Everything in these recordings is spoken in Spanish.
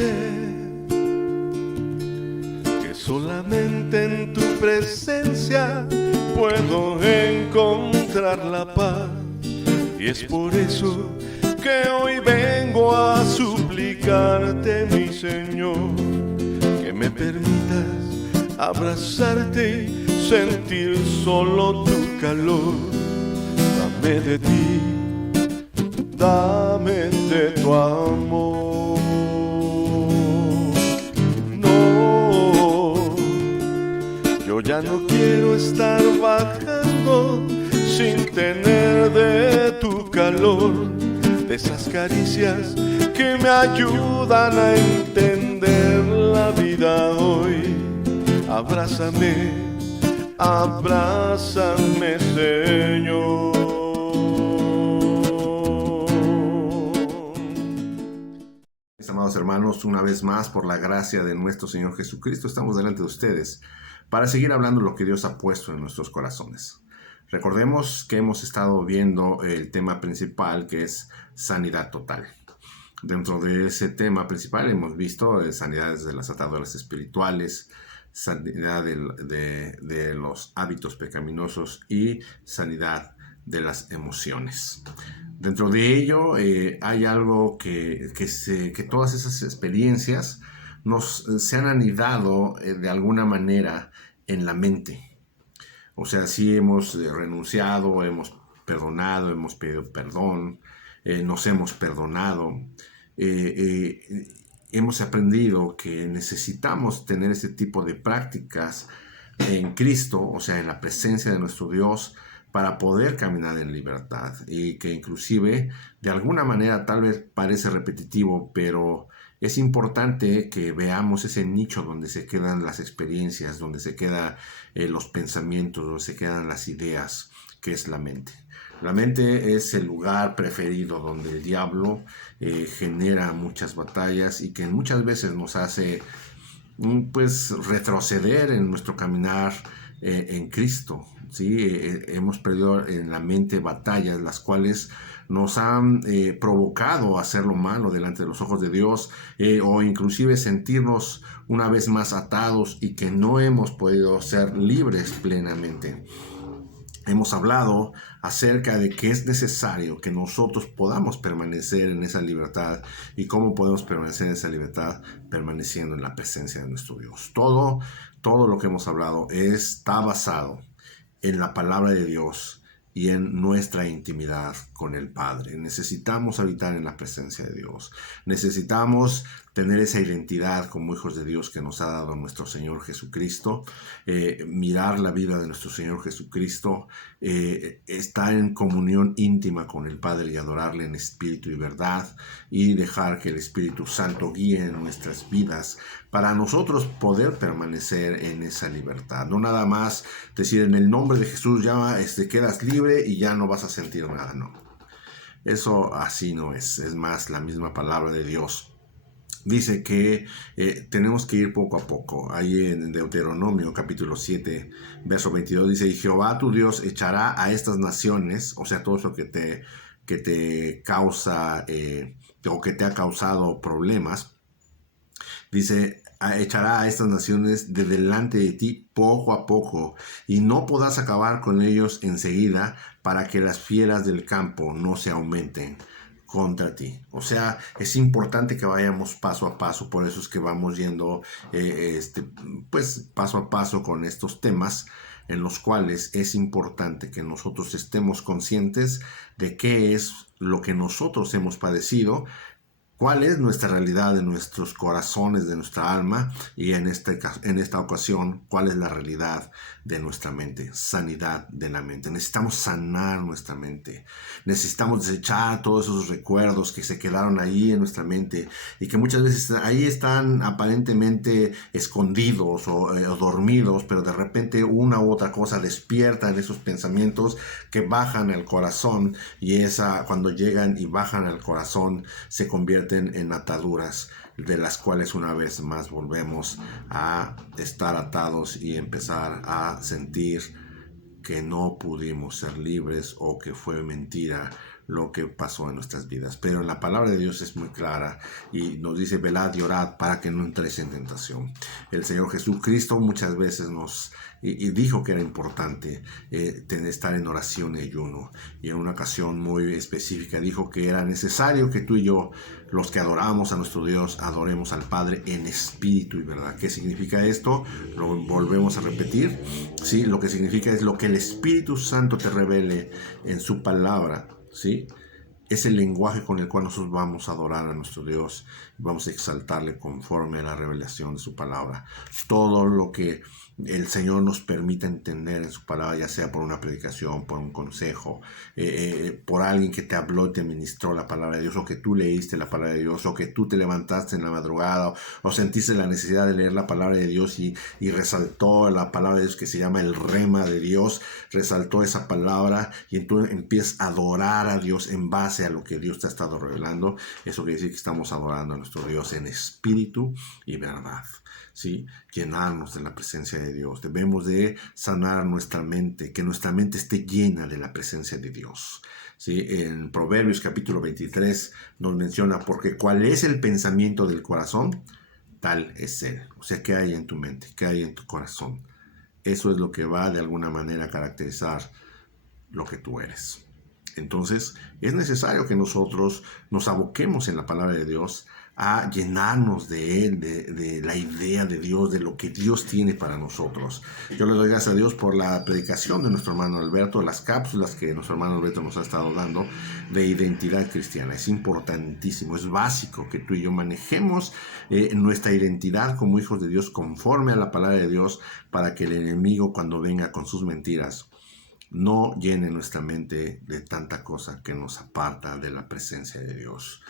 sé que solamente en tu presencia puedo encontrar la paz. Y es por eso que hoy vengo a suplicarte, mi Señor, que me permitas abrazarte y sentir solo tu calor. Dame de ti, dame de tu amor. No, yo ya no quiero estar bajando sin tener de tu calor, de esas caricias que me ayudan a entender la vida hoy. Abrázame, abrázame, Señor. Mis amados hermanos, una vez más, por la gracia de nuestro Señor Jesucristo, estamos delante de ustedes para seguir hablando lo que Dios ha puesto en nuestros corazones. Recordemos que hemos estado viendo el tema principal, que es sanidad total. Dentro de ese tema principal hemos visto sanidades de las ataduras espirituales, sanidad de los hábitos pecaminosos y sanidad de las emociones. Dentro de ello hay algo que todas esas experiencias se han anidado de alguna manera en la mente. O sea, sí hemos renunciado, hemos perdonado, hemos pedido perdón, nos hemos perdonado. Hemos aprendido que necesitamos tener ese tipo de prácticas en Cristo, o sea, en la presencia de nuestro Dios, para poder caminar en libertad. Y que inclusive, de alguna manera, tal vez parece repetitivo, pero es importante que veamos ese nicho donde se quedan las experiencias, donde se quedan los pensamientos, donde se quedan las ideas, que es la mente. La mente es el lugar preferido donde el diablo genera muchas batallas y que muchas veces nos hace pues retroceder en nuestro caminar en Cristo. ¿Sí? Hemos perdido en la mente batallas las cuales nos han provocado a hacer lo malo delante de los ojos de Dios, o inclusive sentirnos una vez más atados y que no hemos podido ser libres plenamente. Hemos hablado acerca de que es necesario que nosotros podamos permanecer en esa libertad. ¿Y cómo podemos permanecer en esa libertad? Permaneciendo en la presencia de nuestro Dios. Todo lo que hemos hablado está basado en la palabra de Dios y en nuestra intimidad con el Padre. Necesitamos habitar en la presencia de Dios. Necesitamos tener esa identidad como hijos de Dios que nos ha dado nuestro Señor Jesucristo. Mirar la vida de nuestro Señor Jesucristo, estar en comunión íntima con el Padre y adorarle en espíritu y verdad, y dejar que el Espíritu Santo guíe en nuestras vidas para nosotros poder permanecer en esa libertad. No nada más decir en el nombre de Jesús ya quedas libre y ya no vas a sentir nada, no. Eso así no es. Es más, la misma palabra de Dios dice que tenemos que ir poco a poco. Ahí en Deuteronomio capítulo 7, verso 22 dice: y Jehová tu Dios echará a estas naciones, o sea, todo eso que te causa o que te ha causado problemas, dice, echará a estas naciones de delante de ti poco a poco, y no podrás acabar con ellos enseguida, para que las fieras del campo no se aumenten contra ti. O sea, es importante que vayamos paso a paso. Por eso es que vamos yendo pues paso a paso con estos temas, en los cuales es importante que nosotros estemos conscientes de qué es lo que nosotros hemos padecido, cuál es nuestra realidad de nuestros corazones, de nuestra alma, y en esta ocasión, cuál es la realidad de nuestra mente, sanidad de la mente. Necesitamos sanar nuestra mente, necesitamos desechar todos esos recuerdos que se quedaron ahí en nuestra mente y que muchas veces ahí están aparentemente escondidos o dormidos, pero de repente una u otra cosa despierta en esos pensamientos que bajan al corazón, y cuando llegan y bajan al corazón se convierten en ataduras, de las cuales una vez más volvemos a estar atados y empezar a sentir que no pudimos ser libres, o que fue mentira lo que pasó en nuestras vidas. Pero la palabra de Dios es muy clara y nos dice: velad y orad para que no entréis en tentación. El Señor Jesucristo muchas veces nos dijo que era importante estar en oración y ayuno, y en una ocasión muy específica dijo que era necesario que tú y yo, los que adoramos a nuestro Dios, adoremos al Padre en espíritu y verdad. ¿Qué significa esto? Lo volvemos a repetir. ¿Sí? Lo que significa es lo que el Espíritu Santo te revele en su palabra, ¿sí? Es el lenguaje con el cual nosotros vamos a adorar a nuestro Dios, vamos a exaltarle conforme a la revelación de su palabra. Todo lo que el Señor nos permita entender en su palabra, ya sea por una predicación, por un consejo, por alguien que te habló y te ministró la palabra de Dios, o que tú leíste la palabra de Dios, o que tú te levantaste en la madrugada, o sentiste la necesidad de leer la palabra de Dios y resaltó la palabra de Dios, que se llama el rema de Dios, resaltó esa palabra y entonces empiezas a adorar a Dios en base a lo que Dios te ha estado revelando. Eso quiere decir que estamos adorando a nuestro Dios en espíritu y verdad. ¿Sí? Llenarnos de la presencia de Dios. Debemos de sanar nuestra mente, que nuestra mente esté llena de la presencia de Dios. ¿Sí? En Proverbios capítulo 23 nos menciona: porque cuál es el pensamiento del corazón, tal es él. O sea, ¿qué hay en tu mente? ¿Qué hay en tu corazón? Eso es lo que va de alguna manera a caracterizar lo que tú eres. Entonces, es necesario que nosotros nos aboquemos en la palabra de Dios a llenarnos de Él, de la idea de Dios, de lo que Dios tiene para nosotros. Yo le doy gracias a Dios por la predicación de nuestro hermano Alberto, las cápsulas que nuestro hermano Alberto nos ha estado dando de identidad cristiana. Es importantísimo, es básico que tú y yo manejemos nuestra identidad como hijos de Dios conforme a la palabra de Dios, para que el enemigo, cuando venga con sus mentiras, no llene nuestra mente de tanta cosa que nos aparta de la presencia de Dios.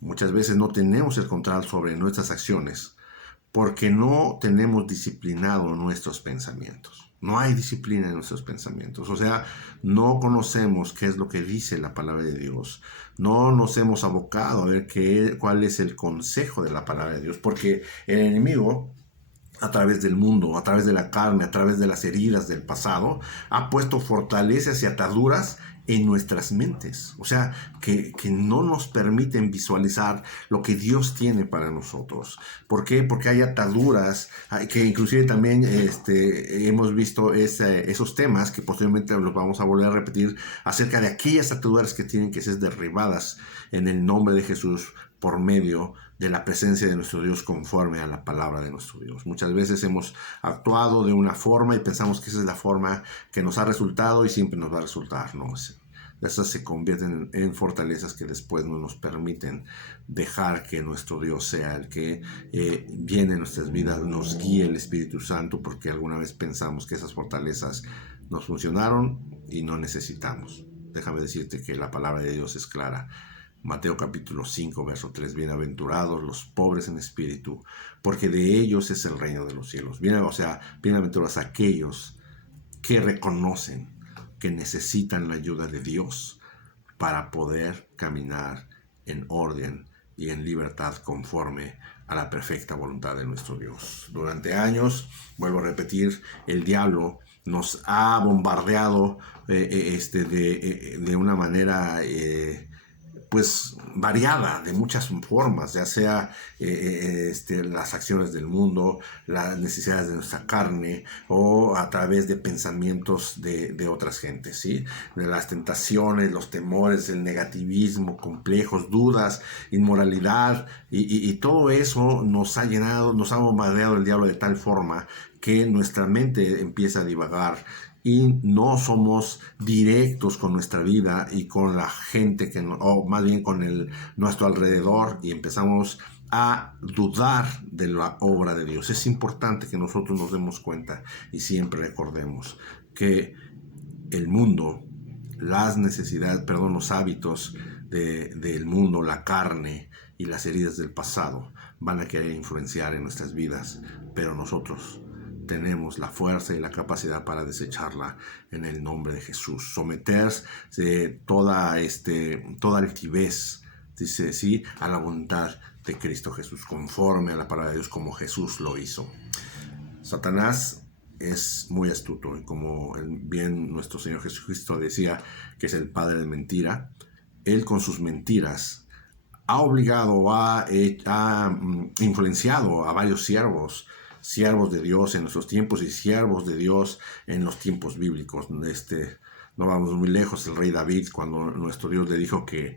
Muchas veces no tenemos el control sobre nuestras acciones porque no tenemos disciplinado nuestros pensamientos. No hay disciplina en nuestros pensamientos. O sea, no conocemos qué es lo que dice la palabra de Dios. No nos hemos abocado a ver cuál es el consejo de la palabra de Dios, porque el enemigo, a través del mundo, a través de la carne, a través de las heridas del pasado, ha puesto fortalezas y ataduras en nuestras mentes. O sea, que no nos permiten visualizar lo que Dios tiene para nosotros. ¿Por qué? Porque hay ataduras, que inclusive también hemos visto esos temas, que posteriormente los vamos a volver a repetir, acerca de aquellas ataduras que tienen que ser derribadas en el nombre de Jesús, por medio de la presencia de nuestro Dios conforme a la palabra de nuestro Dios. Muchas veces hemos actuado de una forma y pensamos que esa es la forma que nos ha resultado y siempre nos va a resultar. No, esas se convierten en fortalezas que después no nos permiten dejar que nuestro Dios sea el que viene en nuestras vidas, nos guíe el Espíritu Santo, porque alguna vez pensamos que esas fortalezas nos funcionaron y no necesitamos. Déjame decirte que la palabra de Dios es clara. Mateo capítulo 5, verso 3, bienaventurados los pobres en espíritu, porque de ellos es el reino de los cielos. Bienaventurados aquellos que reconocen que necesitan la ayuda de Dios para poder caminar en orden y en libertad conforme a la perfecta voluntad de nuestro Dios. Durante años, vuelvo a repetir, el diablo nos ha bombardeado de una manera pues variada, de muchas formas, ya sea las acciones del mundo, las necesidades de nuestra carne, o a través de pensamientos de otras gentes, ¿sí? De las tentaciones, los temores, el negativismo, complejos, dudas, inmoralidad, y todo eso nos ha llenado, nos ha bombardeado el diablo de tal forma que nuestra mente empieza a divagar y no somos directos con nuestra vida y con la gente, o más bien con nuestro alrededor, y empezamos a dudar de la obra de Dios. Es importante que nosotros nos demos cuenta y siempre recordemos que el mundo, los hábitos del mundo, la carne y las heridas del pasado van a querer influenciar en nuestras vidas, pero nosotros tenemos la fuerza y la capacidad para desecharla en el nombre de Jesús. Someterse toda altivez, dice, sí, a la voluntad de Cristo Jesús, conforme a la palabra de Dios, como Jesús lo hizo. Satanás es muy astuto, y como bien nuestro Señor Jesucristo decía que es el padre de mentira, él con sus mentiras ha obligado, ha influenciado a varios siervos de Dios en nuestros tiempos y siervos de Dios en los tiempos bíblicos. No vamos muy lejos, el rey David, cuando nuestro Dios le dijo que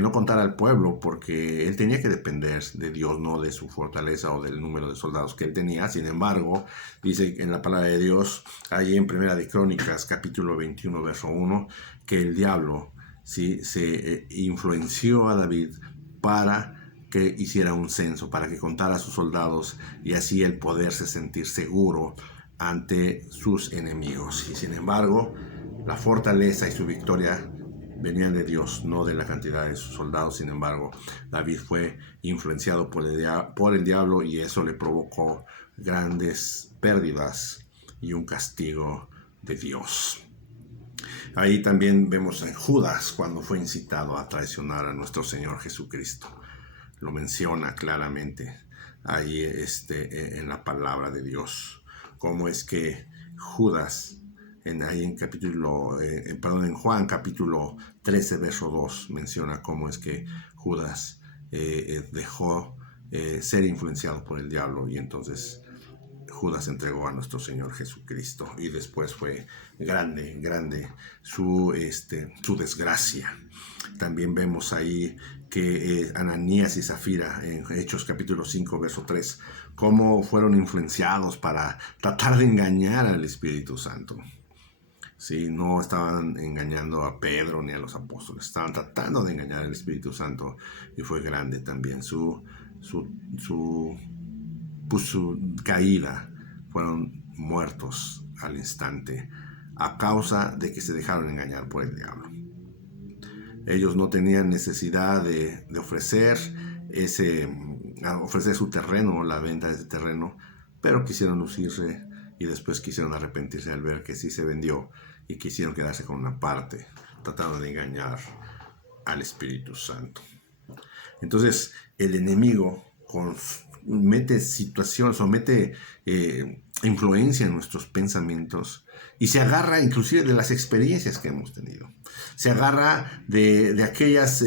no contara al pueblo, porque él tenía que depender de Dios, no de su fortaleza o del número de soldados que él tenía. Sin embargo, dice en la palabra de Dios, ahí en Primera de Crónicas, capítulo 21, verso 1, que el diablo se influenció a David para que hiciera un censo, para que contara a sus soldados y así él poderse sentir seguro ante sus enemigos. Y sin embargo, la fortaleza y su victoria venían de Dios, no de la cantidad de sus soldados. Sin embargo, David fue influenciado por el diablo y eso le provocó grandes pérdidas y un castigo de Dios. Ahí también vemos a Judas cuando fue incitado a traicionar a nuestro Señor Jesucristo. Lo menciona claramente ahí en la palabra de Dios. Cómo es que Judas, en Juan capítulo 13, verso 2, menciona cómo es que Judas dejó ser influenciado por el diablo y entonces Judas entregó a nuestro Señor Jesucristo y después fue grande su desgracia. También vemos ahí que Ananías y Zafira en Hechos capítulo 5 verso 3 cómo fueron influenciados para tratar de engañar al Espíritu Santo. Sí, no estaban engañando a Pedro ni a los apóstoles, estaban tratando de engañar al Espíritu Santo y fue grande también su caída. Fueron muertos al instante a causa de que se dejaron engañar por el diablo. Ellos no tenían necesidad de ofrecer su terreno, la venta de ese terreno, pero quisieron lucirse y después quisieron arrepentirse al ver que sí se vendió y quisieron quedarse con una parte, tratando de engañar al Espíritu Santo. Entonces el enemigo mete situaciones o mete influencia en nuestros pensamientos y se agarra inclusive de las experiencias que hemos tenido. Se agarra de aquellas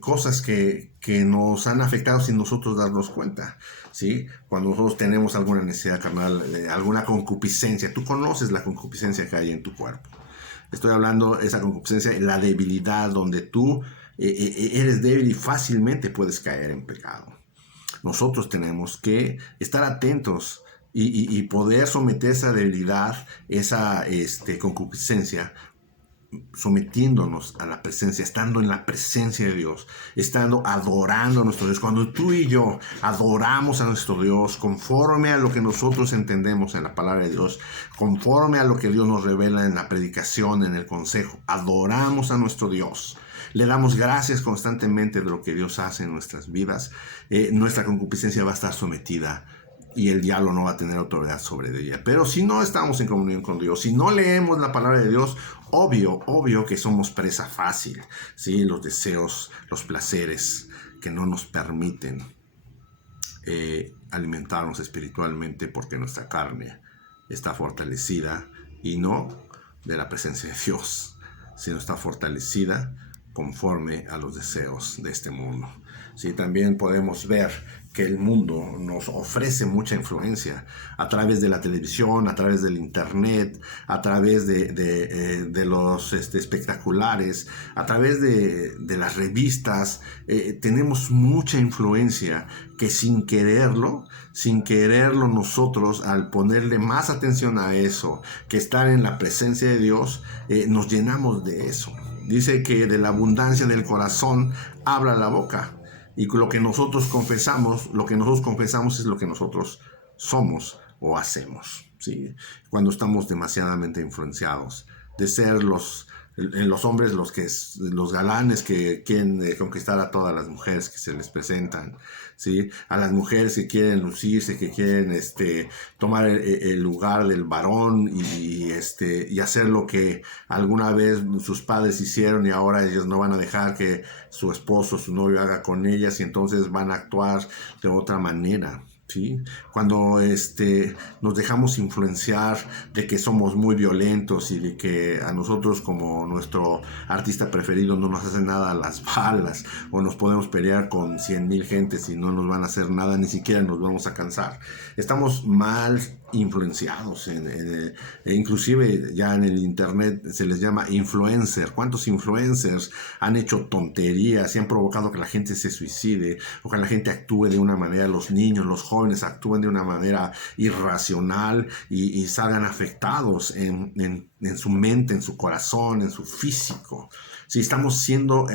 cosas que nos han afectado sin nosotros darnos cuenta, ¿sí? Cuando nosotros tenemos alguna necesidad carnal, alguna concupiscencia, tú conoces la concupiscencia que hay en tu cuerpo. Estoy hablando de esa concupiscencia, la debilidad, donde tú eres débil y fácilmente puedes caer en pecado. Nosotros tenemos que estar atentos y poder someter esa debilidad, esa concupiscencia, sometiéndonos a la presencia, estando en la presencia de Dios, adorando a nuestro Dios. Cuando tú y yo adoramos a nuestro Dios conforme a lo que nosotros entendemos en la palabra de Dios, conforme a lo que Dios nos revela en la predicación, en el consejo, adoramos a nuestro Dios. Le damos gracias constantemente de lo que Dios hace en nuestras vidas. Nuestra concupiscencia va a estar sometida y el diablo no va a tener autoridad sobre ella. Pero si no estamos en comunión con Dios, si no leemos la palabra de Dios, obvio que somos presa fácil, ¿sí? Los deseos, los placeres que no nos permiten alimentarnos espiritualmente, porque nuestra carne está fortalecida y no de la presencia de Dios, sino está fortalecida conforme a los deseos de este mundo. Sí, también podemos ver que el mundo nos ofrece mucha influencia a través de la televisión, a través del internet, a través de los espectaculares, a través de las revistas. Tenemos mucha influencia que sin quererlo nosotros, al ponerle más atención a eso, que estar en la presencia de Dios, nos llenamos de eso. Dice que de la abundancia del corazón habla la boca. Y lo que nosotros confesamos es lo que nosotros somos o hacemos, ¿sí? Cuando estamos demasiadamente influenciados de ser los hombres, los galanes que quieren conquistar a todas las mujeres que se les presentan, ¿sí? A las mujeres que quieren lucirse, que quieren tomar el lugar del varón y hacer lo que alguna vez sus padres hicieron y ahora ellos no van a dejar que su esposo, su novio haga con ellas y entonces van a actuar de otra manera. ¿sí? Cuando nos dejamos influenciar de que somos muy violentos y de que a nosotros como nuestro artista preferido no nos hacen nada las balas, o nos podemos pelear con 100,000 gentes y no nos van a hacer nada, ni siquiera nos vamos a cansar. Estamos mal influenciados, inclusive ya en el internet se les llama influencer. ¿Cuántos influencers han hecho tonterías y han provocado que la gente se suicide o que la gente actúe de una manera, los niños, los jóvenes actúen de una manera irracional y salgan afectados en su mente, en su corazón, en su físico? Si estamos siendo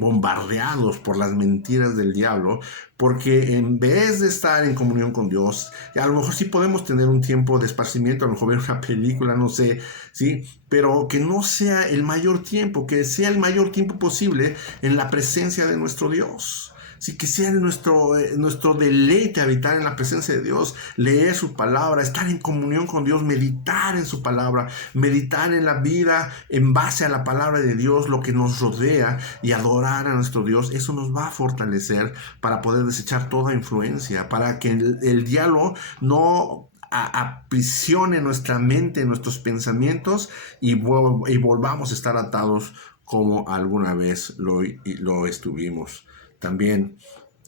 bombardeados por las mentiras del diablo, porque en vez de estar en comunión con Dios, a lo mejor sí podemos tener un tiempo de esparcimiento, a lo mejor ver una película, no sé, ¿sí? Pero que no sea el mayor tiempo, que sea el mayor tiempo posible en la presencia de nuestro Dios. Sí, que sea nuestro deleite habitar en la presencia de Dios, leer su palabra, estar en comunión con Dios, meditar en su palabra, meditar en la vida en base a la palabra de Dios, lo que nos rodea, y adorar a nuestro Dios. Eso nos va a fortalecer para poder desechar toda influencia, para que el diablo no aprisione nuestra mente, nuestros pensamientos, y volvamos a estar atados como alguna vez lo estuvimos. También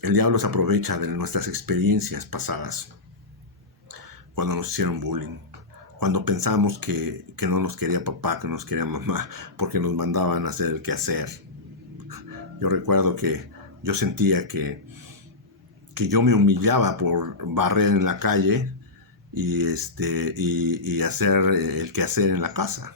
el diablo se aprovecha de nuestras experiencias pasadas, cuando nos hicieron bullying, cuando pensamos que no nos quería papá, que nos quería mamá, porque nos mandaban a hacer el quehacer. Yo recuerdo que yo sentía que yo me humillaba por barrer en la calle y hacer el quehacer en la casa.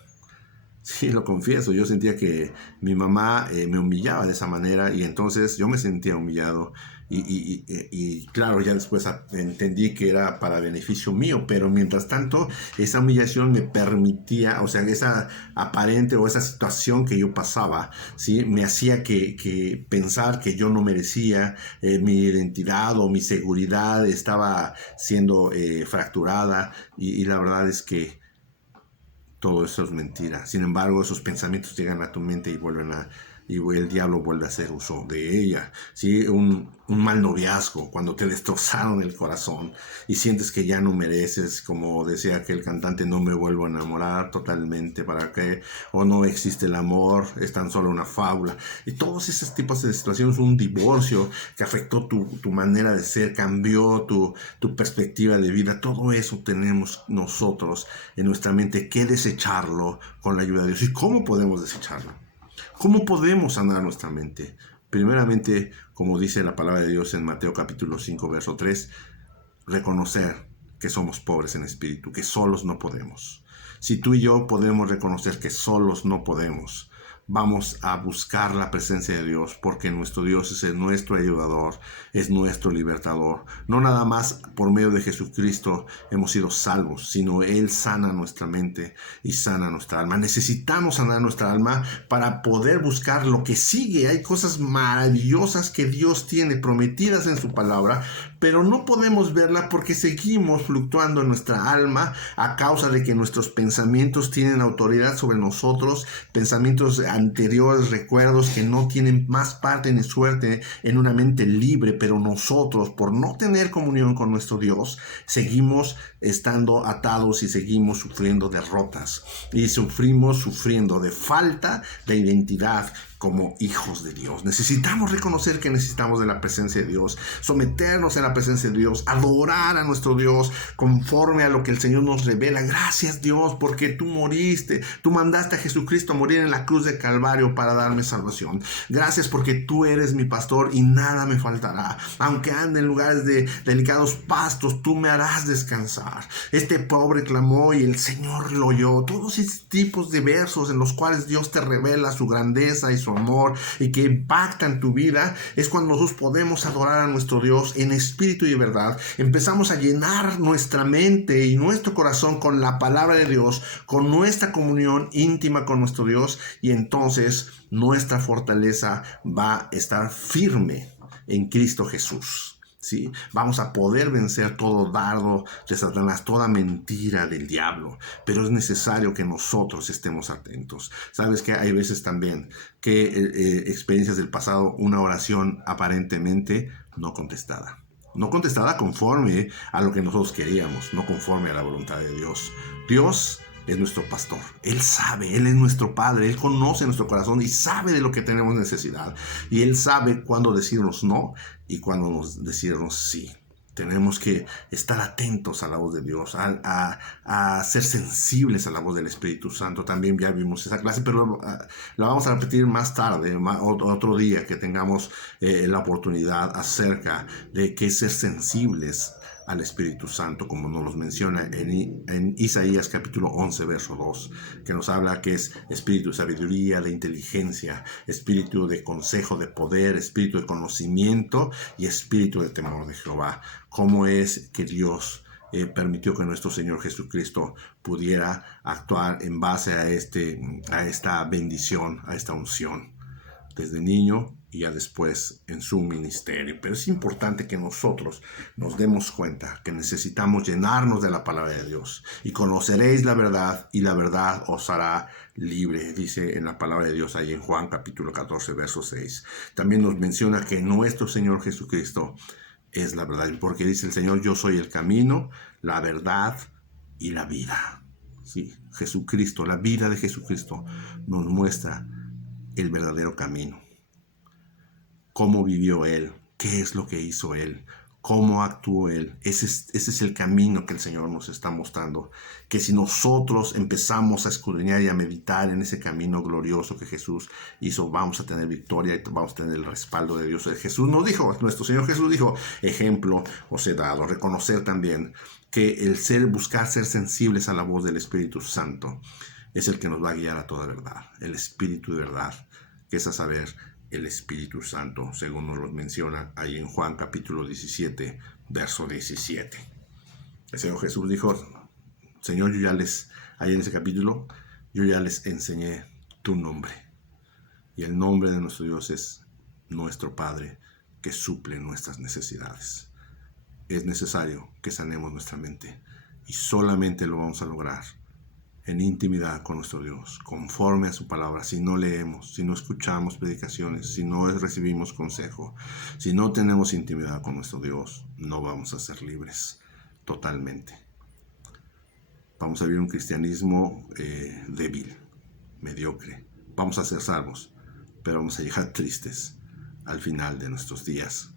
Sí, lo confieso, yo sentía que mi mamá me humillaba de esa manera, y entonces yo me sentía humillado y claro, ya después entendí que era para beneficio mío, pero mientras tanto esa humillación me permitía, o sea, esa aparente o esa situación que yo pasaba, ¿sí? Me hacía que pensar que yo no merecía, mi identidad o mi seguridad estaba siendo fracturada, y la verdad es que todo eso es mentira. Sin embargo, esos pensamientos llegan a tu mente y el diablo vuelve a hacer uso de ella. ¿Sí? Un mal noviazgo, cuando te destrozaron el corazón y sientes que ya no mereces, como decía aquel cantante, no me vuelvo a enamorar totalmente, ¿para qué? O no existe el amor, es tan solo una fábula. Y todos esos tipos de situaciones, un divorcio que afectó tu manera de ser, cambió tu perspectiva de vida, todo eso tenemos nosotros en nuestra mente que desecharlo con la ayuda de Dios. ¿Y cómo podemos desecharlo? ¿Cómo podemos sanar nuestra mente? Primeramente, como dice la palabra de Dios en Mateo capítulo 5, verso 3, reconocer que somos pobres en espíritu, que solos no podemos. Si tú y yo podemos reconocer que solos no podemos, vamos a buscar la presencia de Dios, porque nuestro Dios es nuestro ayudador, es nuestro libertador. No nada más por medio de Jesucristo hemos sido salvos, sino Él sana nuestra mente y sana nuestra alma. Necesitamos sanar nuestra alma para poder buscar lo que sigue. Hay cosas maravillosas que Dios tiene prometidas en su palabra, pero no podemos verla porque seguimos fluctuando en nuestra alma a causa de que nuestros pensamientos tienen autoridad sobre nosotros, pensamientos anteriores, recuerdos que no tienen más parte ni suerte en una mente libre, pero nosotros, por no tener comunión con nuestro Dios, seguimos estando atados y seguimos sufriendo derrotas y sufriendo de falta de identidad como hijos de Dios. Necesitamos reconocer que necesitamos de la presencia de Dios, someternos a la presencia de Dios, adorar a nuestro Dios conforme a lo que el Señor nos revela. Gracias, Dios, porque tú moriste, tú mandaste a Jesucristo a morir en la cruz de Calvario para darme salvación. Gracias porque tú eres mi pastor y nada me faltará. Aunque ande en lugares de delicados pastos, tú me harás descansar. Este pobre clamó y el Señor lo oyó. Todos estos tipos de versos en los cuales Dios te revela su grandeza y su amor y que impactan tu vida, es cuando nosotros podemos adorar a nuestro Dios en espíritu y verdad. Empezamos a llenar nuestra mente y nuestro corazón con la palabra de Dios, con nuestra comunión íntima con nuestro Dios, y entonces nuestra fortaleza va a estar firme en Cristo Jesús. ¿Sí? Vamos a poder vencer todo dardo de Satanás, toda mentira del diablo, pero es necesario que nosotros estemos atentos. Sabes que hay veces también que experiencias del pasado, una oración aparentemente no contestada, no contestada conforme a lo que nosotros queríamos, no conforme a la voluntad de Dios. Dios es nuestro pastor, Él sabe, Él es nuestro Padre, Él conoce nuestro corazón y sabe de lo que tenemos necesidad. Y Él sabe cuándo decirnos no y cuándo decirnos sí. Tenemos que estar atentos a la voz de Dios, a ser sensibles a la voz del Espíritu Santo. También ya vimos esa clase, pero la vamos a repetir más tarde, otro día que tengamos la oportunidad acerca de qué es ser sensibles al Espíritu Santo, como nos los menciona en Isaías capítulo 11, verso 2, que nos habla que es espíritu de sabiduría, de inteligencia, espíritu de consejo, de poder, espíritu de conocimiento y espíritu de temor de Jehová. ¿Cómo es que Dios permitió que nuestro Señor Jesucristo pudiera actuar en base a esta bendición, a esta unción, desde niño y ya después en su ministerio? Pero es importante que nosotros nos demos cuenta que necesitamos llenarnos de la palabra de Dios. Y conoceréis la verdad, y la verdad os hará libre, dice en la palabra de Dios ahí en Juan capítulo 14, verso 6. También nos menciona que nuestro Señor Jesucristo es la verdad, porque dice el Señor: yo soy el camino, la verdad y la vida. Sí, Jesucristo, la vida de Jesucristo nos muestra el verdadero camino. Cómo vivió Él, qué es lo que hizo Él, cómo actuó Él. Ese es el camino que el Señor nos está mostrando. Que si nosotros empezamos a escudriñar y a meditar en ese camino glorioso que Jesús hizo, vamos a tener victoria y vamos a tener el respaldo de Dios. Jesús nos dijo, nuestro Señor Jesús dijo: ejemplo os he dado. Reconocer también que buscar ser sensibles a la voz del Espíritu Santo es el que nos va a guiar a toda verdad. El Espíritu de verdad, que es a saber, el Espíritu Santo, según nos lo menciona ahí en Juan capítulo 17, verso 17. El Señor Jesús dijo: Señor, ahí en ese capítulo, yo ya les enseñé tu nombre. Y el nombre de nuestro Dios es nuestro Padre, que suple nuestras necesidades. Es necesario que sanemos nuestra mente, y solamente lo vamos a lograr en intimidad con nuestro Dios, conforme a su palabra. Si no leemos, si no escuchamos predicaciones, si no recibimos consejo, si no tenemos intimidad con nuestro Dios, no vamos a ser libres totalmente. Vamos a vivir un cristianismo débil, mediocre. Vamos a ser salvos, pero vamos a llegar tristes al final de nuestros días.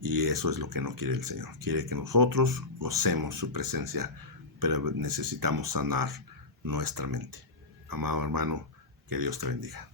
Y eso es lo que no quiere el Señor. Quiere que nosotros gocemos su presencia, pero necesitamos sanar nuestra mente. Amado hermano, que Dios te bendiga.